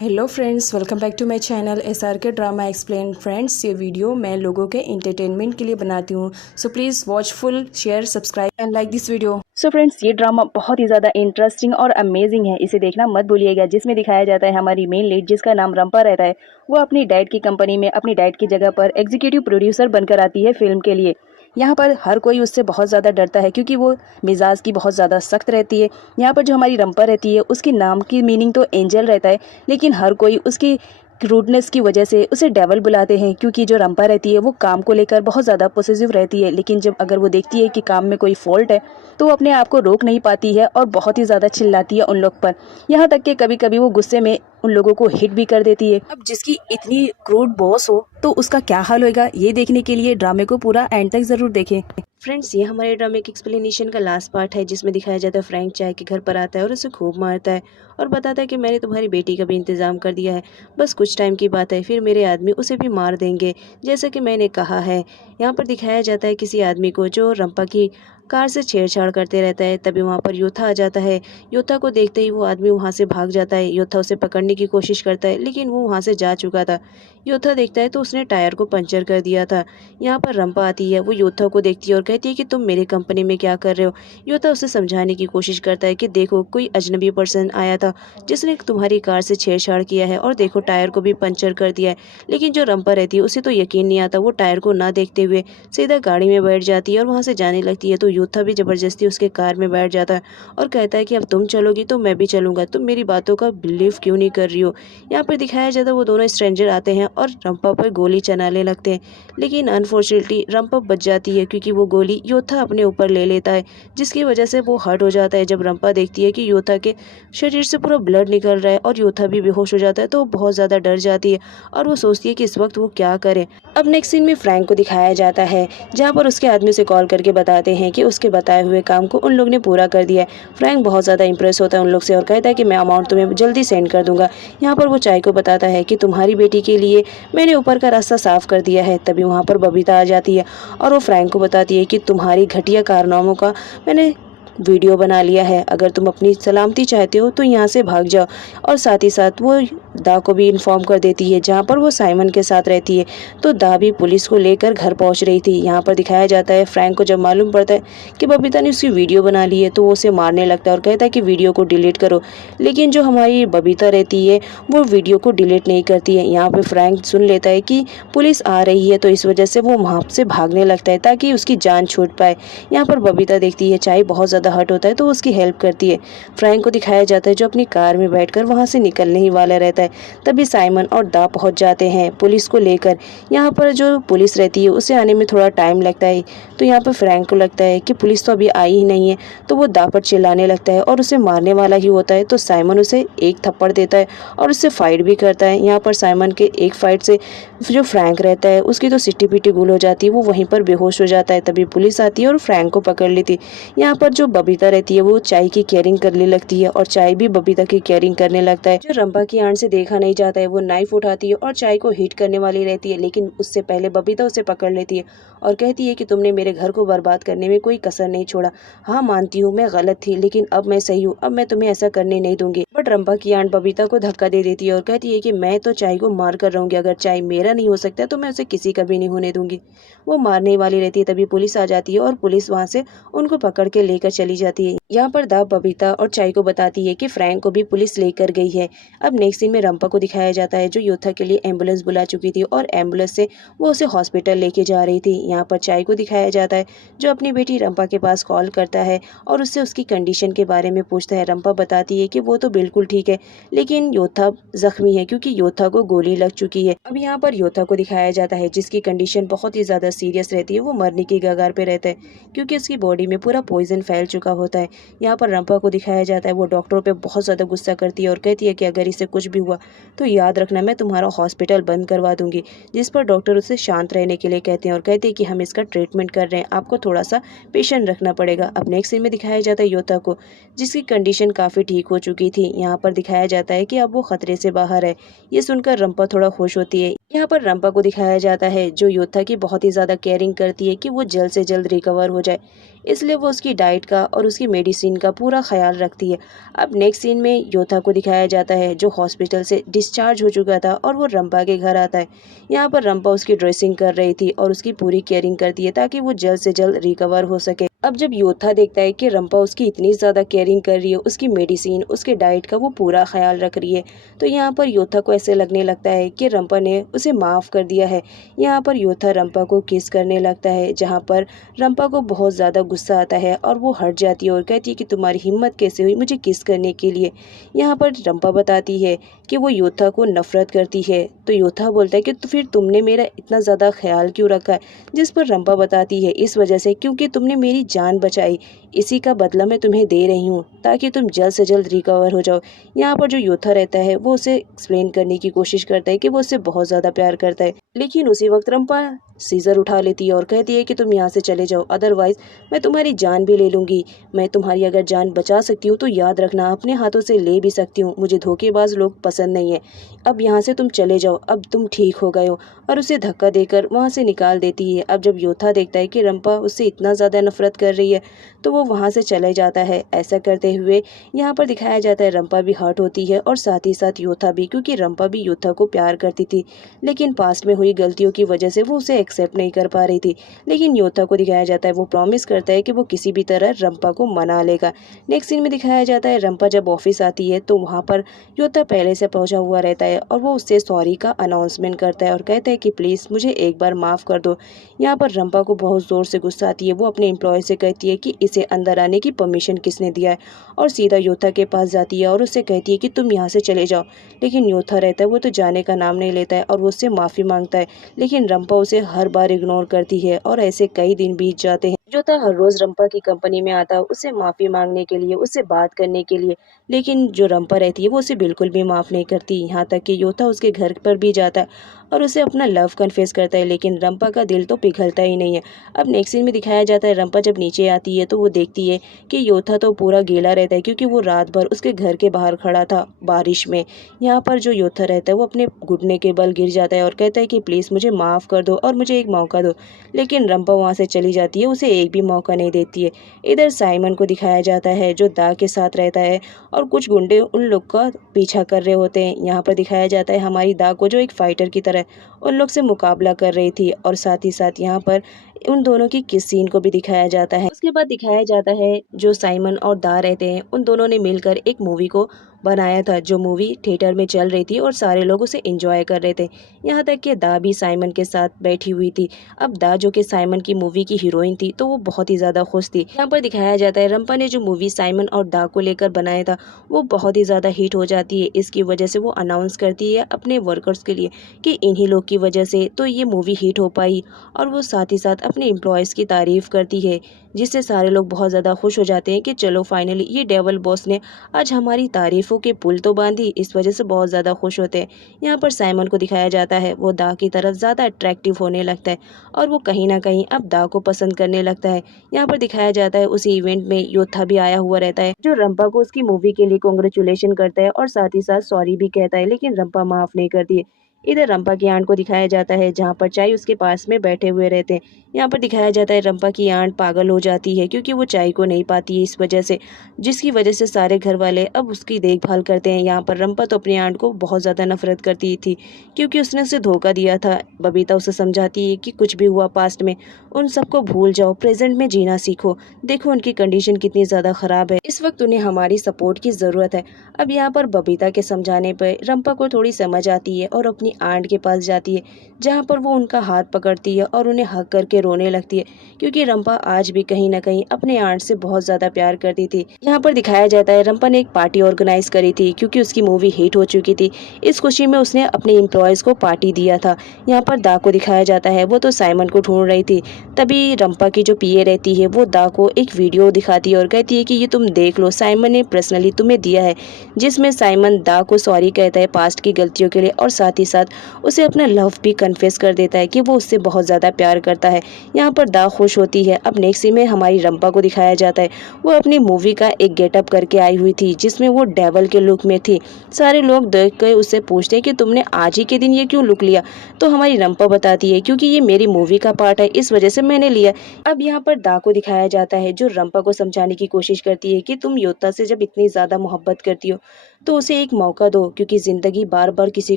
Hello friends, welcome back to my channel SRK drama explain. Friends, ये video मैं लोगों के एंटरटेनमेंट के लिए बनाती हूँ, so please watch full, share, subscribe and like this video. So friends, ये ड्रामा बहुत ही ज़्यादा इंटरेस्टिंग और अमेजिंग है, इसे देखना मत भूलिएगा। जिसमें दिखाया जाता है हमारी मेन लीड, जिसका नाम रंपा रहता है, वो अपनी डैड की कंपनी में अपनी डैड की जगह पर एग्जीक्यूटिव प्रोड्यूसर बनकर आती है फिल्म के लिए। यहाँ पर हर कोई उससे बहुत ज़्यादा डरता है क्योंकि वो मिजाज की बहुत ज़्यादा सख्त रहती है। यहाँ पर जो हमारी रंपा रहती है, उसके नाम की मीनिंग तो एंजल रहता है, लेकिन हर कोई उसकी रूडनेस की वजह से उसे डेवल बुलाते हैं। क्योंकि जो रंपा रहती है वो काम को लेकर बहुत ज़्यादा पॉसेसिव रहती है, लेकिन जब अगर वो देखती है कि काम में कोई फॉल्ट है तो वो अपने आप को रोक नहीं पाती है और बहुत ही ज़्यादा चिल्लाती है उन लोग पर। यहाँ तक कि कभी कभी वो गुस्से में उन लोगों को हिट भी कर देती है। अब जिसकी इतनी क्रूड बॉस हो तो उसका क्या हाल होगा, ये देखने के लिए ड्रामे को पूरा एंड तक ज़रूर देखें। फ्रेंड्स, ये हमारे ड्रामे के एक्सप्लेनेशन का लास्ट पार्ट है, जिसमें दिखाया जाता है फ्रैंक चाय के घर पर आता है और उसे खूब मारता है और बताता है कि मैंने तुम्हारी बेटी का भी इंतज़ाम कर दिया है, बस कुछ टाइम की बात है, फिर मेरे आदमी उसे भी मार देंगे जैसा कि मैंने कहा है। यहाँ पर दिखाया जाता है किसी आदमी को जो रंपा की कार से छेड़छाड़ करते रहता है। तभी वहाँ पर योथा आ जाता है। योथा को देखते ही वो आदमी वहाँ से भाग जाता है। योथा उसे पकड़ने की कोशिश करता है, लेकिन वो वहाँ से जा चुका था। योथा देखता है तो उसने टायर को पंचर कर दिया था। यहाँ पर रंपा आती है, वो योथा को देखती है और कहती है कि तुम मेरे कंपनी में क्या कर रहे हो। योथा उसे समझाने की कोशिश करता है कि देखो, कोई अजनबी पर्सन आया था जिसने तुम्हारी कार से छेड़छाड़ किया है और देखो टायर को भी पंचर कर दिया है। लेकिन जो रंपा रहती है उसे तो यकीन नहीं आता। वो टायर को ना देखते हुए सीधा गाड़ी में बैठ जाती है और वहाँ से जाने लगती है। तो योथा भी जबरदस्ती उसके कार में बैठ जाता है और कहता है कि अब तुम चलोगी तो मैं भी चलूंगा, तुम मेरी बातों का बिलीव क्यों नहीं कर रही हो। यहाँ पर दिखाया जाता है वो दोनों स्ट्रेंजर आते हैं और रंपा पर गोली चलाने लगते हैं, लेकिन अनफॉर्चुनेटली रंपा बच जाती है क्योंकि वो गोली योथा अपने ऊपर ले लेता है, जिसकी वजह से वो हर्ट हो जाता है। जब रंपा देखती है कि योथा के शरीर से पूरा ब्लड निकल रहा है और योथा भी बेहोश हो जाता है तो वो बहुत ज़्यादा डर जाती है और वो सोचती है कि इस वक्त वो क्या करे। अब नेक्स्ट सीन में फ्रैंक को दिखाया जाता है, जहाँ पर उसके आदमी से कॉल करके बताते हैं कि उसके बताए हुए काम को उन लोग ने पूरा कर दिया है। फ्रैंक बहुत ज़्यादा इंप्रेस होता है उन लोग से और कहता है कि मैं अमाउंट तुम्हें जल्दी सेंड कर दूंगा। यहाँ पर वो चाय को बताता है कि तुम्हारी बेटी के लिए मैंने ऊपर का रास्ता साफ कर दिया है। तभी वहाँ पर बबीता आ जाती है और वो फ्रैंक को बताती है कि तुम्हारी घटिया कारनामों का मैंने वीडियो बना लिया है, अगर तुम अपनी सलामती चाहते हो तो यहाँ से भाग जाओ। और साथ ही साथ वो दा को भी इन्फॉर्म कर देती है, जहाँ पर वो साइमन के साथ रहती है। तो दा भी पुलिस को लेकर घर पहुँच रही थी। यहाँ पर दिखाया जाता है फ्रैंक को जब मालूम पड़ता है कि बबीता ने उसकी वीडियो बना ली है तो वो उसे मारने लगता है और कहता है कि वीडियो को डिलीट करो। लेकिन जो हमारी बबीता रहती है वो वीडियो को डिलीट नहीं करती है। यहाँ पर फ्रैंक सुन लेता है कि पुलिस आ रही है, तो इस वजह से वो वहाँ से भागने लगता है ताकि उसकी जान छूट पाए। यहाँ पर बबीता देखती है चाय बहुत ज़्यादा हर्ट होता है तो उसकी हेल्प करती है। फ्रैंक को दिखाया जाता है जो अपनी कार में बैठकर वहाँ से निकलने ही वाला रहता है। तभी साइमन और दा पहुँच जाते हैं पुलिस को लेकर। यहाँ पर जो पुलिस रहती है उसे आने में थोड़ा टाइम लगता है, तो यहाँ पर फ्रैंक को लगता है कि पुलिस तो अभी आई ही नहीं है, तो वो दा पर चिल्लाने लगता है और उसे मारने वाला ही होता है। तो साइमन उसे एक थप्पड़ देता है और उससे फाइट भी करता है। यहाँ पर साइमन के एक फाइट से जो फ्रैंक रहता है उसकी तो सिट्टी पिट्टी गुल हो जाती है, वो वहीं पर बेहोश हो जाता है। तभी पुलिस आती है और फ्रैंक को पकड़ लेती है। यहाँ पर जो बबीता रहती है वो चाय की केयरिंग करने लगती है और चाय भी बबीता की केयरिंग करने लगता है। जो रंपा की आंट से देखा नहीं जाता है वो नाइफ उठाती है और चाय को हिट करने वाली रहती है, लेकिन उससे पहले बबीता उसे पकड़ लेती है और कहती है कि तुमने मेरे घर को बर्बाद करने में कोई कसर नहीं छोड़ा। हाँ, मानती हूँ मैं गलत थी, लेकिन अब मैं सही हूँ, अब मैं तुम्हें ऐसा करने नहीं दूंगी। बट रंपा की आंट बबीता को धक्का दे देती है और कहती है कि मैं तो चाय को मार कर रहूंगी, अगर चाय मेरा नहीं हो सकता तो मैं उसे किसी का भी नहीं होने दूंगी। वो मारने वाली रहती है। तभी पुलिस आ जाती है और पुलिस वहाँ से उनको पकड़ के लेकर चली जाती है। यहाँ पर दा बबीता और चाय को बताती है कि फ्रैंक को भी पुलिस लेकर गई है। अब नेक्स्ट सीन में रंपा को दिखाया जाता है जो योथा के लिए एम्बुलेंस बुला चुकी थी और एम्बुलेंस से वो उसे हॉस्पिटल लेके जा रही थी। यहाँ पर चाय को दिखाया जाता है जो अपनी बेटी रंपा के पास कॉल करता है और उससे उसकी कंडीशन के बारे में पूछता है। रंपा बताती है कि वो तो बिल्कुल ठीक है, लेकिन योथा जख्मी है क्योंकि योथा को गोली लग चुकी है। अब यहाँ पर योथा को दिखाया जाता है जिसकी कंडीशन बहुत ही ज्यादा सीरियस रहती है, वो मरने की कगार पे रहता है क्योंकि उसकी बॉडी में पूरा पॉइजन फैल चुका होता है। यहाँ पर रंपा को दिखाया जाता है वो डॉक्टरों पे बहुत ज़्यादा गुस्सा करती है और कहती है कि अगर इसे कुछ भी हुआ तो याद रखना मैं तुम्हारा हॉस्पिटल बंद करवा दूंगी। जिस पर डॉक्टर उसे शांत रहने के लिए कहते हैं और कहते हैं कि हम इसका ट्रीटमेंट कर रहे हैं, आपको थोड़ा सा पेशेंट रखना पड़ेगा। अब नेक्स्ट सीन में दिखाया जाता है योथा को जिसकी कंडीशन काफ़ी ठीक हो चुकी थी। यहाँ पर दिखाया जाता है कि अब वो खतरे से बाहर है। ये सुनकर रंपा थोड़ा खुश होती है। यहाँ पर रंपा को दिखाया जाता है जो योथा की बहुत ही ज़्यादा केयरिंग करती है कि वो जल्द से जल्द रिकवर हो जाए। इसलिए वो उसकी डाइट का और उसकी मेडिसिन का पूरा ख्याल रखती है। अब नेक्स्ट सीन में योथा को दिखाया जाता है जो हॉस्पिटल से डिस्चार्ज हो चुका था और वो रंपा के घर आता है। यहाँ पर रंपा उसकी ड्रेसिंग कर रही थी और उसकी पूरी केयरिंग करती है ताकि वो जल्द से जल्द रिकवर हो सके। अब जब योथा देखता है कि रंपा उसकी इतनी ज़्यादा केयरिंग कर रही है, उसकी मेडिसिन, उसके डाइट का वो पूरा ख्याल रख रही है, तो यहाँ पर योथा को ऐसे लगने लगता है कि रंपा ने उसे माफ़ कर दिया है। यहाँ पर योथा रंपा को किस करने लगता है, जहाँ पर रंपा को बहुत ज़्यादा गुस्सा आता है और वो हट जाती है और कहती है कि तुम्हारी हिम्मत कैसे हुई मुझे किस करने के लिए। यहाँ पर रंपा बताती है कि वो योथा को नफरत करती है, तो योथा बोलता है कि तो फिर तुमने मेरा इतना ज़्यादा ख्याल क्यों रखा है। जिस पर रंपा बताती है इस वजह से क्योंकि तुमने मेरी जान बचाई, इसी का बदला मैं तुम्हें दे रही हूँ ताकि तुम जल्द से जल्द रिकवर हो जाओ। यहाँ पर जो योथा रहता है वो उसे एक्सप्लेन करने की कोशिश करता है कि वो उससे बहुत ज़्यादा प्यार करता है, लेकिन उसी वक्त रंपा सीजर उठा लेती है और कहती है कि तुम यहाँ से चले जाओ, अदरवाइज मैं तुम्हारी जान भी ले लूँगी। मैं तुम्हारी अगर जान बचा सकती हूँ तो याद रखना अपने हाथों से ले भी सकती हूँ, मुझे धोखेबाज लोग पसंद नहीं है। अब यहाँ से तुम चले जाओ, अब तुम ठीक हो गए हो, और उसे धक्का देकर वहाँ से निकाल देती है। अब जब योथा देखता है कि रंपा उससे इतना ज़्यादा नफरत कर रही है तो वो वहाँ से चले जाता है। ऐसा करते हुए यहाँ पर दिखाया जाता है रंपा भी हर्ट होती है और साथ ही साथ योथा भी, क्योंकि रंपा भी योथा को प्यार करती थी, लेकिन पास्ट में हुई गलतियों की वजह से वो उसे एक्सेप्ट नहीं कर पा रही थी। लेकिन योथा को दिखाया जाता है वो प्रॉमिस करता है कि वो किसी भी तरह रंपा को मना लेगा। नेक्स्ट सीन में दिखाया जाता है रंपा जब ऑफिस आती है तो वहाँ पर योथा पहले से पहुंचा हुआ रहता है और वो उससे सॉरी का अनाउंसमेंट करता है और कहता है कि प्लीज़ मुझे एक बार माफ़ कर दो। यहाँ पर रंपा को बहुत ज़ोर से गुस्सा आती है, वो अपने एम्प्लॉय से कहती है कि इसे अंदर आने की परमिशन किसने दिया है, और सीधा योथा के पास जाती है और उससे कहती है कि तुम यहाँ से चले जाओ। लेकिन योथा रहता है वो तो जाने का नाम नहीं लेता है और वो उससे माफ़ी मांगता है, लेकिन रंपा उसे हर बार इग्नोर करती है और ऐसे कई दिन बीत जाते हैं। योथा हर रोज़ रंपा की कंपनी में आता है उससे माफ़ी मांगने के लिए, उससे बात करने के लिए, लेकिन जो रंपा रहती है वो उसे बिल्कुल भी माफ़ नहीं करती। यहाँ तक कि योथा उसके घर पर भी जाता है और उसे अपना लव कन्फेस करता है, लेकिन रंपा का दिल तो पिघलता ही नहीं है। अब नेक्स्ट सीन में दिखाया जाता है रंपा जब नीचे आती है तो वो देखती है कि योथा तो पूरा गीला रहता है क्योंकि वो रात भर उसके घर के बाहर खड़ा था बारिश में। यहाँ पर जो योथा रहता है वो अपने घुटने के बल गिर जाता है और कहता है कि प्लीज़ मुझे माफ़ कर दो और मुझे एक मौका दो, लेकिन रंपा वहाँ से चली जाती है, उसे एक भी मौका नहीं देती है। इधर साइमन को दिखाया जाता है जो दा के साथ रहता है और कुछ गुंडे उन लोग का पीछा कर रहे होते हैं। यहाँ पर दिखाया जाता है हमारी दा को जो एक फाइटर की तरह उन लोग से मुकाबला कर रही थी, और साथ ही साथ यहाँ पर उन दोनों की किस सीन को भी दिखाया जाता है। उसके बाद दिखाया जाता है जो साइमन और दा रहते हैं उन दोनों ने मिलकर एक मूवी को बनाया था, जो मूवी थिएटर में चल रही थी और सारे लोग उसे एंजॉय कर रहे थे। यहाँ तक कि दा भी साइमन के साथ बैठी हुई थी। अब दा जो कि साइमन की मूवी की हीरोइन थी तो वो बहुत ही ज़्यादा खुश थी। यहाँ पर दिखाया जाता है रंपा ने जो मूवी साइमन और दा को लेकर बनाया था वो बहुत ही ज़्यादा हिट हो जाती है। इसकी वजह से वो अनाउंस करती है अपने वर्कर्स के लिए कि इन्हीं लोग की वजह से तो ये मूवी हिट हो पाई, और वो साथ ही साथ अपने एम्प्लॉयज़ की तारीफ़ करती है, जिससे सारे लोग बहुत ज़्यादा खुश हो जाते हैं कि चलो फाइनली ये डेवल बॉस ने आज हमारी तारीफ़ों के पुल तो बांधी। इस वजह से बहुत ज़्यादा खुश होते हैं। यहाँ पर साइमन को दिखाया जाता है वो दा की तरफ ज़्यादा अट्रैक्टिव होने लगता है और वो कहीं ना कहीं अब दा को पसंद करने लगता है। यहाँ पर दिखाया जाता है उसी इवेंट में योथा भी आया हुआ रहता है जो रंपा को उसकी मूवी के लिए कॉन्ग्रेचुलेशन करता है और साथ ही साथ सॉरी भी कहता है, लेकिन रंपा माफ़ नहीं करती है। इधर रंपा की आंट को दिखाया जाता है जहाँ पर चाय उसके पास में बैठे हुए रहते हैं। यहाँ पर दिखाया जाता है रंपा की आंट पागल हो जाती है क्योंकि वो चाय को नहीं पाती है इस वजह से, जिसकी वजह से सारे घर वाले अब उसकी देखभाल करते हैं। यहाँ पर रंपा तो अपनी आंट को बहुत ज़्यादा नफरत करती थी क्योंकि उसने उसे धोखा दिया था। बबीता उसे समझाती है कि कुछ भी हुआ पास्ट में उन सबको भूल जाओ, प्रेजेंट में जीना सीखो, देखो उनकी कंडीशन कितनी ज़्यादा ख़राब है, इस वक्त उन्हें हमारी सपोर्ट की ज़रूरत है। अब यहाँ पर बबीता के समझाने पर रंपा को थोड़ी समझ आती है और अपनी आंट के पास जाती है जहाँ पर वो उनका हाथ पकड़ती है और उन्हें हक करके रोने लगती है क्योंकि रंपा आज भी कहीं ना कहीं अपने आंट से बहुत ज़्यादा प्यार करती थी। यहाँ पर दिखाया जाता है रंपा ने एक पार्टी ऑर्गेनाइज करी थी क्योंकि उसकी मूवी हिट हो चुकी थी। इस खुशी में उसने अपने एम्प्लॉयज़ को पार्टी दिया था। यहाँ पर दा को दिखाया जाता है वो तो साइमन को ढूंढ रही थी, तभी रंपा की जो पीए रहती है वो दा को एक वीडियो दिखाती है और कहती है कि ये तुम देख लो, साइमन ने पर्सनली तुम्हें दिया है, जिसमें साइमन दा को सॉरी कहता है पास्ट की गलतियों के लिए और साथ ही साथ साथ उसे अपना लव भी कन्फेस कर देता है कि वो उससे बहुत ज़्यादा प्यार करता है। यहाँ पर दा खुश होती है। अब नेक्स्ट सीन में हमारी रंपा को दिखाया जाता है। वो अपनी मूवी का एक गेटअप करके आई हुई थी जिसमें वो डेवल के लुक में थी। सारे लोग देख कर उससे पूछते हैं कि तुमने आज ही के दिन ये क्यों लुक लिया। तो हमारी रंपा बताती है क्योंकि ये मेरी मूवी का पार्ट है, इस वजह से मैंने लिया। अब यहाँ पर दा को दिखाया जाता है जो रंपा को समझाने की कोशिश करती है कि तुम योता से जब इतनी ज़्यादा मोहब्बत करती हो तो उसे एक मौका दो, क्योंकि ज़िंदगी बार बार किसी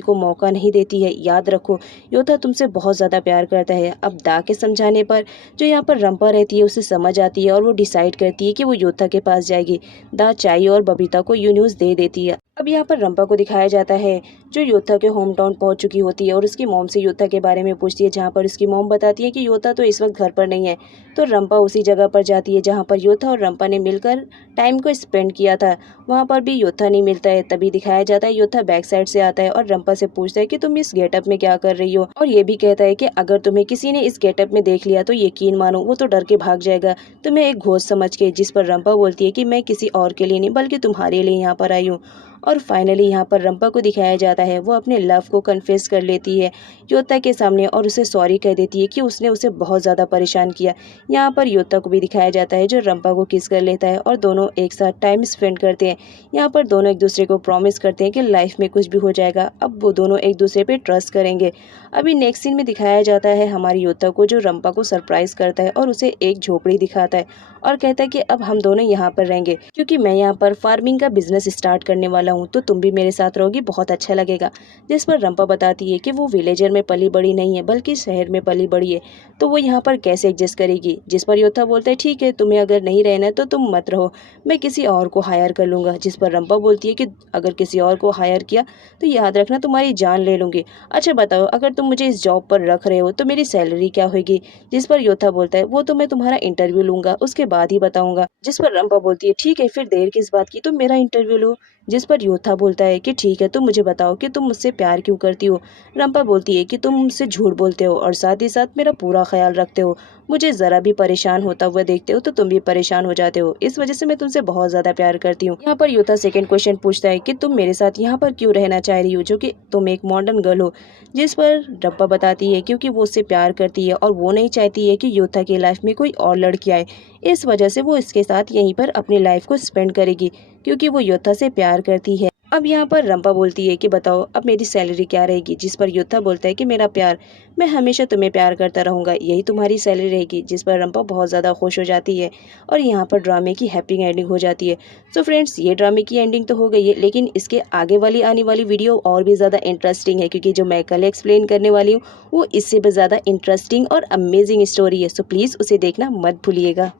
को मौका नहीं देती है। याद रखो योता तुमसे बहुत ज़्यादा प्यार करता है। अब दा के समझाने पर जो यहाँ पर रंपा रहती है उसे समझ आती है और वो डिसाइड करती है कि वो योता के पास जाएगी। दा चाई और बबीता को ये न्यूज़ दे देती है। अब यहाँ पर रंपा को दिखाया जाता है जो योता के होम टाउन पहुँच चुकी होती है और उसकी मॉम से योता के बारे में पूछती है, जहाँ पर उसकी मॉम बताती है कि योता तो इस वक्त घर पर नहीं है। तो रंपा उसी जगह पर जाती है जहाँ पर योता और रंपा ने मिलकर टाइम को स्पेंड किया था। वहाँ पर भी योता नहीं मिलता है। तभी दिखाया जाता है योता बैक साइड से आता है और रंपा से पूछता है कि तुम इस गेटअप में क्या कर रही हो, और ये भी कहता है कि अगर तुम्हें किसी ने इस गेटअप में देख लिया तो यकीन मानो वो तो डर के भाग जाएगा, तुम्हें एक घोस्ट समझ के। जिस पर रंपा बोलती है कि मैं किसी और के लिए नहीं बल्कि तुम्हारे लिए यहाँ पर आई हूँ। और फाइनली यहाँ पर रंपा को दिखाया जाता है वो अपने लव को कन्फेस कर लेती है योता के सामने और उसे सॉरी कह देती है कि उसने उसे बहुत ज़्यादा परेशान किया। यहाँ पर योता को भी दिखाया जाता है जो रंपा को किस कर लेता है और दोनों एक साथ टाइम स्पेंड करते हैं। यहाँ पर दोनों एक दूसरे को प्रॉमिस करते हैं कि लाइफ में कुछ भी हो जाएगा, अब वो दोनों एक दूसरे पे ट्रस्ट करेंगे। अभी नेक्स्ट सीन में दिखाया जाता है हमारी योता को जो रंपा को सरप्राइज करता है और उसे एक झोपड़ी दिखाता है और कहता है कि अब हम दोनों यहाँ पर रहेंगे क्योंकि मैं यहाँ पर फार्मिंग का बिजनेस स्टार्ट करने वाला हूँ, तो तुम भी मेरे साथ रहोगी, बहुत अच्छा लगेगा। जिस पर रंपा बताती है कि वो विलेजर में पली बड़ी नहीं है बल्कि शहर में पली बड़ी है, तो वो यहाँ पर कैसे एडजस्ट करेगी। जिस पर योता बोलता है ठीक है, तुम्हें अगर नहीं रहना है तो तुम मत रहो, मैं किसी और को हायर कर लूँगा। जिस पर रंपा बोलती है कि अगर किसी और को हायर किया तो याद रखना तुम्हारी जान ले लूँगी। अच्छा बताओ, अगर तुम मुझे इस जॉब पर रख रहे हो तो मेरी सैलरी क्या होगी। जिस पर योता बोलता है वो तो मैं तुम्हारा इंटरव्यू लूँगा, उसके बाद ही बताऊँगा। जिस पर रंपा बोलती है ठीक है, फिर देर किस बात की, तुम मेरा इंटरव्यू लो। जिस पर योता बोलता है कि ठीक है, तुम मुझे बताओ कि तुम मुझसे प्यार क्यों करती हो। रंपा बोलती है कि तुम मुझसे झूठ बोलते हो और साथ ही साथ मेरा पूरा ख्याल रखते हो, मुझे ज़रा भी परेशान होता हुआ देखते हो तो तुम भी परेशान हो जाते हो, इस वजह से मैं तुमसे बहुत ज़्यादा प्यार करती हूँ। यहाँ पर योता सेकंड क्वेश्चन पूछता है कि तुम मेरे साथ यहाँ पर क्यों रहना चाह रही हो, जो कि तुम एक मॉडर्न गर्ल हो। जिस पर रंपा बताती है क्योंकि वो उससे प्यार करती है और वो नहीं चाहती है कि योता की लाइफ में कोई और लड़की आए, इस वजह से वो इसके साथ यहीं पर अपनी लाइफ को स्पेंड करेगी क्योंकि वो योता से प्यार करती है। अब यहाँ पर रंपा बोलती है कि बताओ अब मेरी सैलरी क्या रहेगी। जिस पर योता बोलता है कि मेरा प्यार, मैं हमेशा तुम्हें प्यार करता रहूँगा, यही तुम्हारी सैलरी रहेगी। जिस पर रंपा बहुत ज़्यादा खुश हो जाती है और यहाँ पर ड्रामे की हैप्पी एंडिंग हो जाती है। सो फ्रेंड्स, ये ड्रामे की एंडिंग तो हो गई है, लेकिन इसके आगे वाली आने वाली वीडियो और भी ज़्यादा इंटरेस्टिंग है क्योंकि जो मैं कल एक्सप्लेन करने वाली हूँ वो इससे भी ज़्यादा इंटरेस्टिंग और अमेजिंग स्टोरी है। सो प्लीज़ उसे देखना मत भूलिएगा।